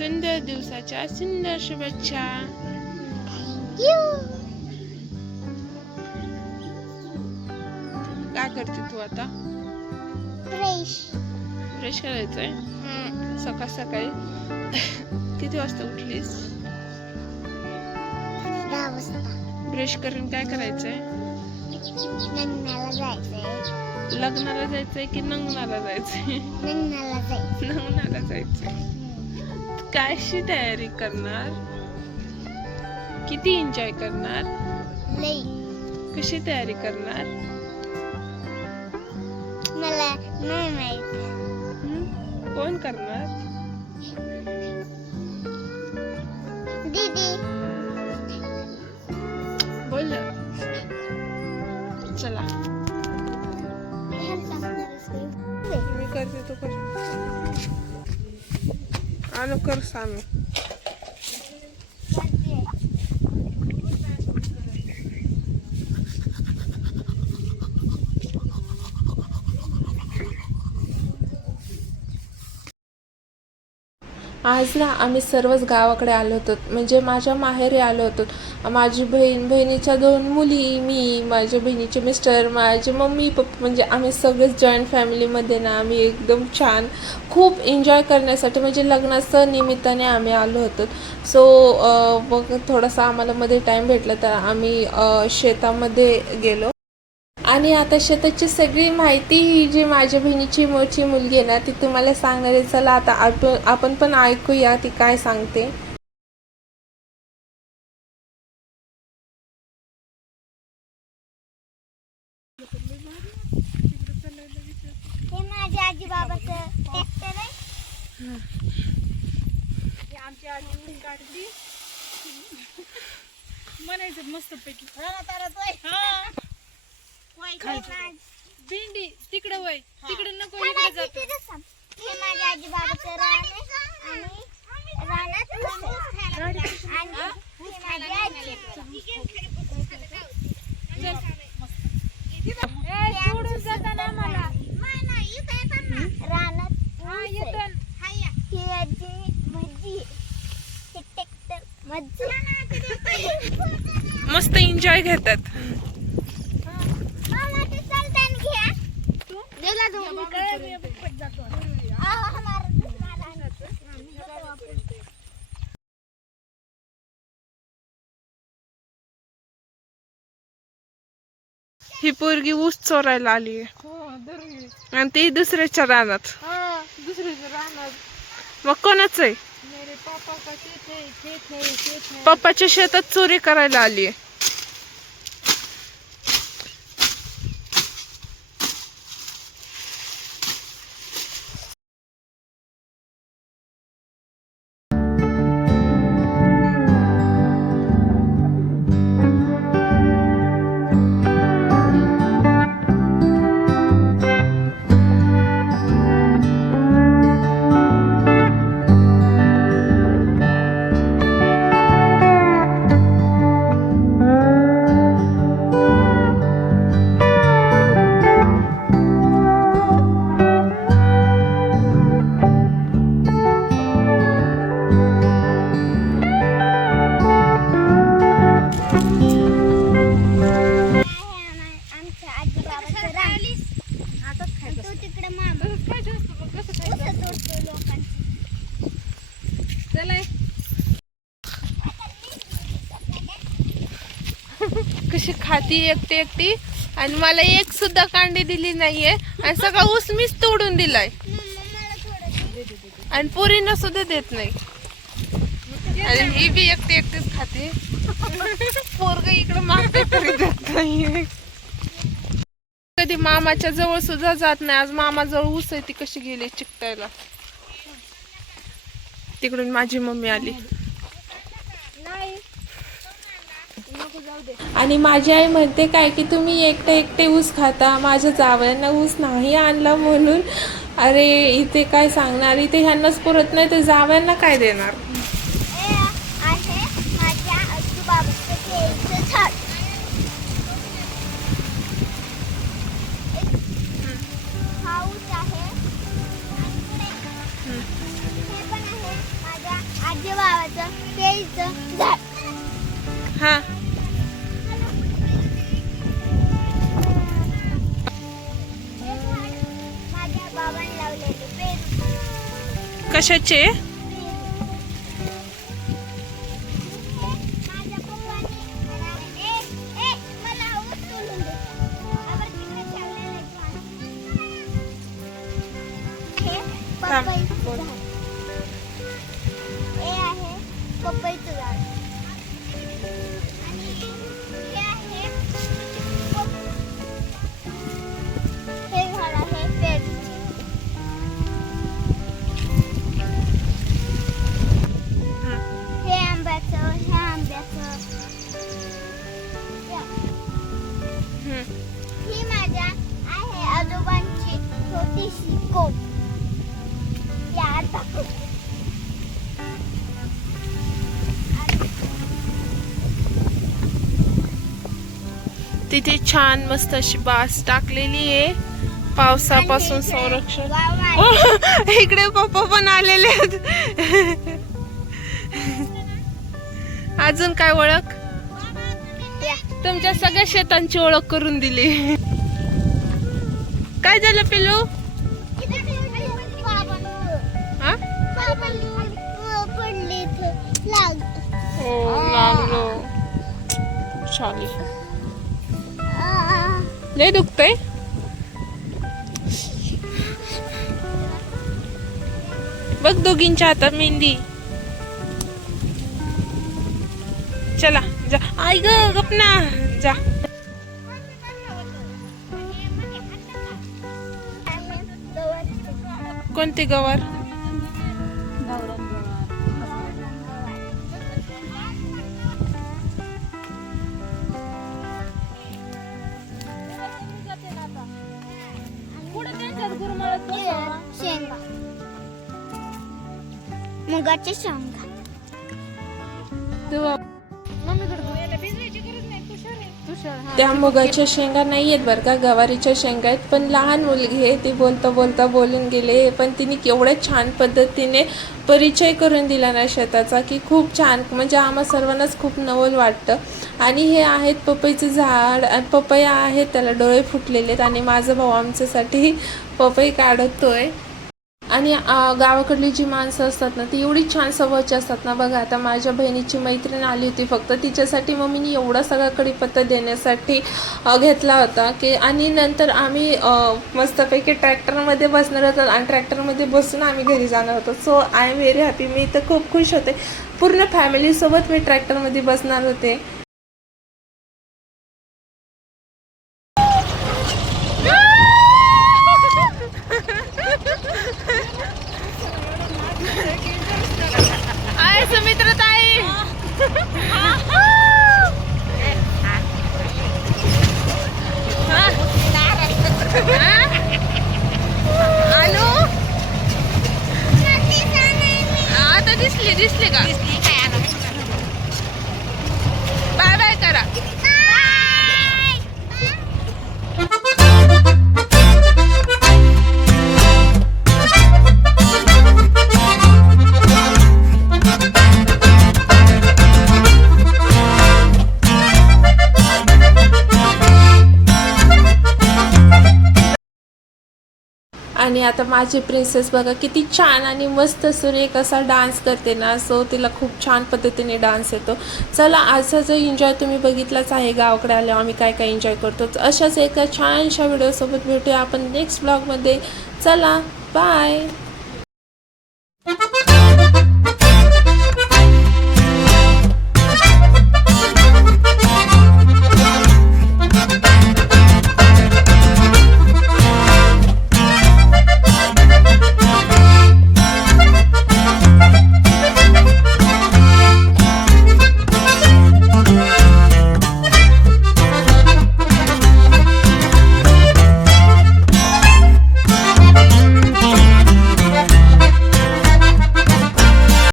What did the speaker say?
सुंदर दिवसाच्या सुंदर शुभेच्छा. काय करते तू आता? ब्रश करायचंय सकाळ सकाळी. किती वाजता उठलीस? 10 वाजता. ब्रश करून काय करायचंय? लग्नाला जायचंय. लग्नाला जायचंय की नंगनाला जायचंय? लग्नाला जायचंय. नंगनाला जायचंय. कायशी तयारी करणार? किती एन्जॉय करणार? लई. कशी तयारी करणार? मला नाही माहित. कोण करणार? दीदी. बोल. चला मी करते, तू कर. आलो कर सामी. आज ना आम्ही सर्वच गावाकडे आलो होतो, म्हणजे माझ्या माहेरी आलो होतो. माझी बहिणीच्या 2 मुली, मी, माझ्या बहिणीचे मिस्टर, माझे मम्मी पप्पा, म्हणजे आम्ही सगळेच जॉईंट फॅमिलीमध्ये ना आम्ही एकदम छान खूप एन्जॉय करण्यासाठी म्हणजे लग्नाचं निमित्ताने आम्ही आलो होतो. सो मग थोडासा आम्हाला मध्ये टाईम भेटला तर आम्ही शेतामध्ये गेलो. आणि आता शेताची सगळी माहिती ही जी माझ्या बहिणीची मोठी मुलगी आहे ना ती तुम्हाला सांगणार आहे. चला आता आपण पण ऐकूया ती काय सांगते. हे माझ्या आजी बाबाचं ट्रॅक्टर आहे. आमची आजी काढली म्हणायचं मस्त पैकी. भेंडी तिकडे वय तिकडे नको इकडे जातो. हे माझ्या आजी बाबाचं रान आहे आणि रानात आणि हे माझी आजी. सोडून जाताना मला रानात येतं. ही आजी भजी, हे ट्रॅक्टर मज्जा. मस्त एन्जॉय घेतात. ही पोरगी ऊस चोरायला आली आहे आणि ती दुसऱ्याच्या रानात. दुसरीचं राहणार. मग कोणाच आहे? मेरे पापा का खेत है. पप्पाच्या शेतात चोरी करायला आली आहे. कशी खाती एकटी एकटी आणि मला एक सुद्धा कांडी दिली नाहीये आणि सगळा ऊस मीच तोडून दिलाय आणि पोरींना सुद्धा देत नाही. आणि ही बी एकटी एकटीच खाते. पोरग इकडे मागते तरी देत नाही. कधी मामाच्या जवळ सुद्धा जात नाही. आज मामा जवळ ऊस आहे ती कशी गेली चिकटायला. तिकडून माझी मम्मी आली आणि माझी आई म्हणते काय की तुम्ही एकटे ऊस खाता, माझ्या जावयांना ऊस नाही आणला म्हणून. अरे इथे काय सांगणार, इथे ह्यांनाच पुरत नाही तर जावयांना काय देणार. कशाचे? माझ्या पप्पानी मला उचलून दे. आवर तिकडे चाललेलं आहे हे पपईचं झाड. हे आहे पपईचं झाड आणि हे आहे हे झाड आहे पेरूचे. हे आंब्याचं हे आंब्याचं ही माझ्या आहे आजोबांची छोटीशी कोप. या दाखव. तिथे छान मस्त अशी बास टाकलेली आहे पावसापासून संरक्षण. इकडे पप्पा पण आलेले आहेत. अजून काय ओळख? तुमच्या सगळ्या शेतांची ओळख करून दिली. काय झालं पिलू? हा? पडले लागलं. हो लागलो. चालेल. लय दुखतंय. बघ दोघींच्या हातात मेहंदी. चला जा. आई ग गपना जा. कोणते गवार? शेंगा मुगाच्या शेंगा. त्या मुगाच्या शेंगा नाही आहेत बरं का, गवारीच्या शेंगा आहेत. पण लहान मुलगी आहे ती बोलता बोलता बोलून गेले. पण तिने केवढ्या छान पद्धतीने परिचय करून दिला ना शेताचा की खूप छान, म्हणजे आम्हा सर्वांनाच खूप नवल वाटतं. आणि हे आहेत पपईचं झाड आणि पपया आहेत, त्याला डोळे फुटलेले आहेत आणि माझा भाऊ आमच्यासाठी पपई काढतोय. आणि गावाकडली जी माणसं असतात ना ती एवढी छान स्वभावाची असतात ना. बघा आता माझ्या बहिणीची मैत्रीण आली होती, फक्त तिच्यासाठी मम्मीने एवढा सगळा कढीपत्ता देण्यासाठी घेतला होता की. आणि नंतर आम्ही मस्तपैकी ट्रॅक्टरमध्ये बसणार होतो आणि ट्रॅक्टरमध्ये बसून आम्ही घरी जाणार होतो. So I am very happy. मी तर खूप खुश होते. पूर्ण फॅमिलीसोबत मी ट्रॅक्टरमध्ये बसणार होते. सुमित्रा ताई आलो आता दिसली का? बाय बाय करा. आणि आता माझी प्रिन्सेस बघा किती छान आणि मस्त सुरेख असा डान्स करते ना. सो तिला खूप छान पद्धतीने डान्स येतो. चला आजचा जो एन्जॉय तुम्ही बघितलाच आहे गावाकडे आल्यावर आम्ही काय काय एन्जॉय करतो. अशाच एका छानशा व्हिडिओसोबत भेटूया आपण नेक्स्ट ब्लॉगमध्ये. चला बाय.